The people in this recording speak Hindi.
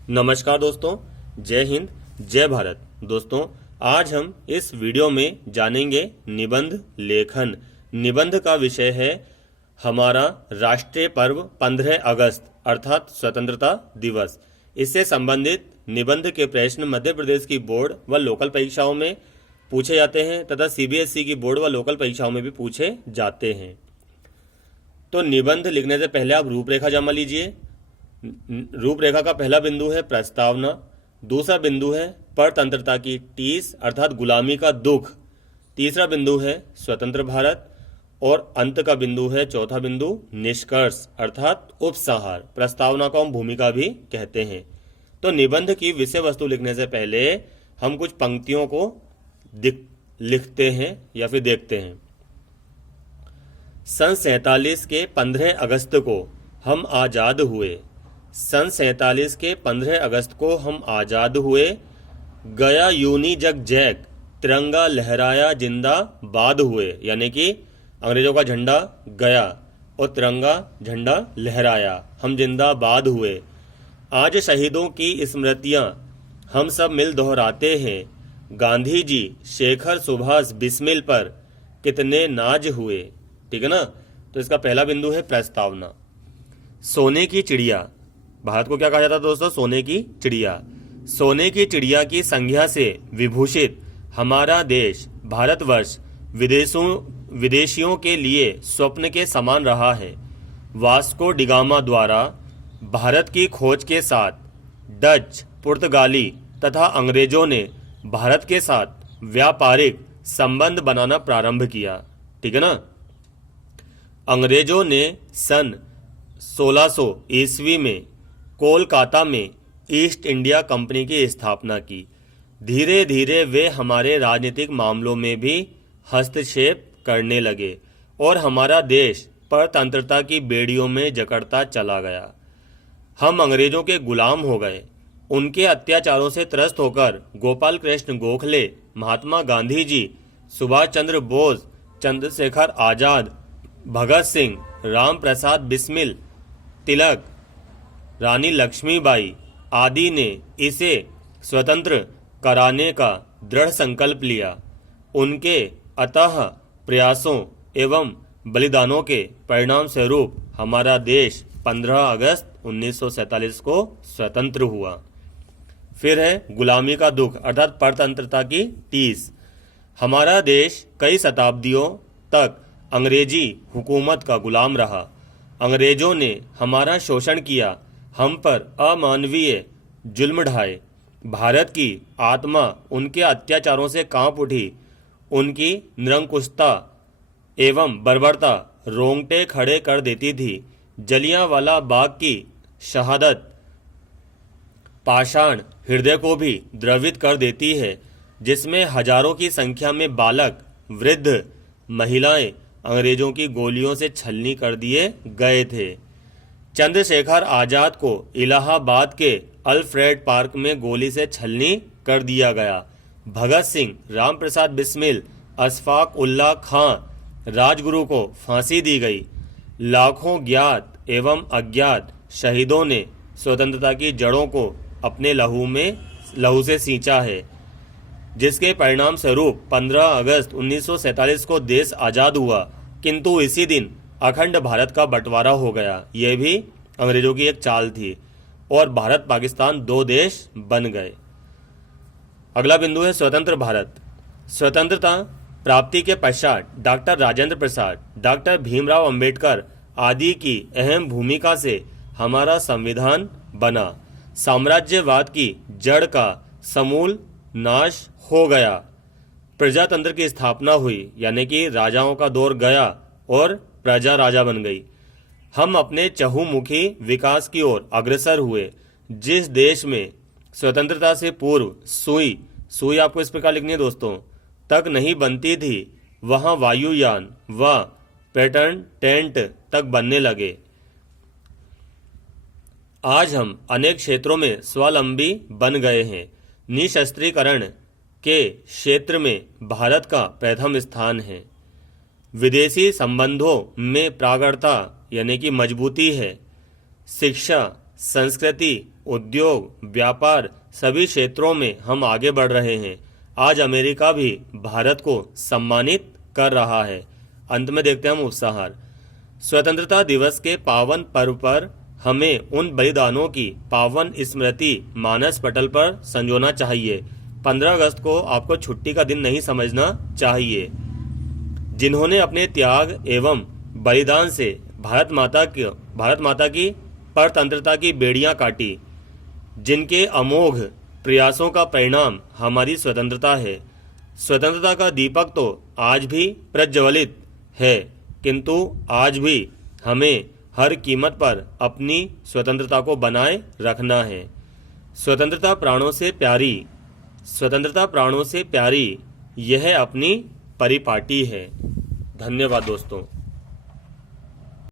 नमस्कार दोस्तों, जय हिंद, जय भारत। दोस्तों, आज हम इस वीडियो में जानेंगे निबंध लेखन। निबंध का विषय है हमारा राष्ट्रीय पर्व 15 अगस्त अर्थात स्वतंत्रता दिवस। इससे संबंधित निबंध के प्रश्न मध्य प्रदेश की बोर्ड व लोकल परीक्षाओं में पूछे जाते हैं तथा सीबीएसई की बोर्ड व लोकल परीक्षाओं में भी पूछे जाते हैं। तो निबंध लिखने से पहले आप रूपरेखा जमा लीजिए। रूपरेखा का पहला बिंदु है प्रस्तावना, दूसरा बिंदु है परतंत्रता की टीस अर्थात गुलामी का दुख, तीसरा बिंदु है स्वतंत्र भारत और अंत का बिंदु है चौथा बिंदु निष्कर्ष अर्थात उपसंहार। प्रस्तावना को हम भूमिका भी कहते हैं। तो निबंध की विषय वस्तु लिखने से पहले हम कुछ पंक्तियों को लिखते हैं या फिर देखते हैं। सन 47 के 15 अगस्त को हम आज़ाद हुए। सन 47 के 15 अगस्त को हम आज़ाद हुए। गया यूनी जग जैक, तिरंगा लहराया जिंदाबाद हुए, यानी कि अंग्रेजों का झंडा गया और तिरंगा झंडा लहराया, हम जिंदाबाद हुए। आज शहीदों की स्मृतियां हम सब मिल दोहराते हैं। गांधी जी, शेखर, सुभाष, बिस्मिल पर कितने नाज हुए। ठीक है ना। तो इसका पहला बिंदु है प्रस्तावना। सोने की चिड़िया, भारत को क्या कहा जाता है दोस्तों? सोने की चिड़िया। सोने की चिड़िया की संज्ञा से विभूषित हमारा देश भारतवर्ष विदेशियों के लिए स्वप्न के समान रहा है। वास्को डिगामा द्वारा भारत की खोज के साथ डच, पुर्तगाली तथा अंग्रेजों ने भारत के साथ व्यापारिक संबंध बनाना प्रारंभ किया। ठीक है ना। अंग्रेजों ने सन 1600 ईस्वी में कोलकाता में ईस्ट इंडिया कंपनी की स्थापना की। धीरे धीरे वे हमारे राजनीतिक मामलों में भी हस्तक्षेप करने लगे और हमारा देश परतंत्रता की बेड़ियों में जकड़ता चला गया। हम अंग्रेजों के गुलाम हो गए। उनके अत्याचारों से त्रस्त होकर गोपाल कृष्ण गोखले, महात्मा गांधी जी, सुभाष चंद्र बोस, चंद्रशेखर आजाद, भगत सिंह, राम प्रसाद बिस्मिल, तिलक, रानी लक्ष्मीबाई आदि ने इसे स्वतंत्र कराने का दृढ़ संकल्प लिया। उनके अथाह प्रयासों एवं बलिदानों के परिणाम स्वरूप हमारा देश 15 अगस्त 1947 को स्वतंत्र हुआ। फिर है गुलामी का दुख अर्थात परतंत्रता की टीस। हमारा देश कई शताब्दियों तक अंग्रेजी हुकूमत का गुलाम रहा। अंग्रेजों ने हमारा शोषण किया, हम पर अमानवीय जुल्म ढाए। भारत की आत्मा उनके अत्याचारों से कांप उठी। उनकी निरंकुशता एवं बर्बरता रोंगटे खड़े कर देती थी। जलियांवाला बाग की शहादत पाषाण हृदय को भी द्रवित कर देती है, जिसमें हजारों की संख्या में बालक, वृद्ध, महिलाएं अंग्रेजों की गोलियों से छलनी कर दिए गए थे। चंद्रशेखर आजाद को इलाहाबाद के अल्फ्रेड पार्क में गोली से छलनी कर दिया गया। भगत सिंह, राम प्रसाद बिस्मिल, अशफाक उल्लाह खां राजगुरु को फांसी दी गई। लाखों ज्ञात एवं अज्ञात शहीदों ने स्वतंत्रता की जड़ों को अपने लहू से सींचा है, जिसके परिणाम स्वरूप 15 अगस्त 1947 को देश आज़ाद हुआ। किंतु इसी दिन अखंड भारत का बंटवारा हो गया। यह भी अंग्रेजों की एक चाल थी और भारत पाकिस्तान 2 देश बन गए। अगला बिंदु है स्वतंत्र भारत। स्वतंत्रता प्राप्ति के पश्चात डॉक्टर राजेंद्र प्रसाद, डॉक्टर भीमराव अंबेडकर आदि की अहम भूमिका से हमारा संविधान बना। साम्राज्यवाद की जड़ का समूल नाश हो गया। प्रजातंत्र की स्थापना हुई, यानी कि राजाओं का दौर गया और प्रजा राजा बन गई। हम अपने चहुमुखी विकास की ओर अग्रसर हुए। जिस देश में स्वतंत्रता से पूर्व सुई आपको इस प्रकार लिखनी है दोस्तों, तक नहीं बनती थी, वहां वायुयान व पैटर्न टेंट तक बनने लगे। आज हम अनेक क्षेत्रों में स्वावलंबी बन गए हैं। निशस्त्रीकरण के क्षेत्र में भारत का प्रथम स्थान है। विदेशी संबंधों में प्रगाढ़ता यानी कि मजबूती है। शिक्षा, संस्कृति उद्योग, व्यापार सभी क्षेत्रों में हम आगे बढ़ रहे हैं। आज अमेरिका भी भारत को सम्मानित कर रहा है। अंत में देखते हैं हम उपसंहार। स्वतंत्रता दिवस के पावन पर्व पर हमें उन बलिदानों की पावन स्मृति मानस पटल पर संजोना चाहिए। 15 अगस्त को आपको छुट्टी का दिन नहीं समझना चाहिए। जिन्होंने अपने त्याग एवं बलिदान से भारत माता की परतंत्रता की बेड़ियां काटी, जिनके अमोघ प्रयासों का परिणाम हमारी स्वतंत्रता है। स्वतंत्रता का दीपक तो आज भी प्रज्वलित है, किंतु आज भी हमें हर कीमत पर अपनी स्वतंत्रता को बनाए रखना है। स्वतंत्रता प्राणों से प्यारी यह अपनी परिपाटी है। धन्यवाद दोस्तों।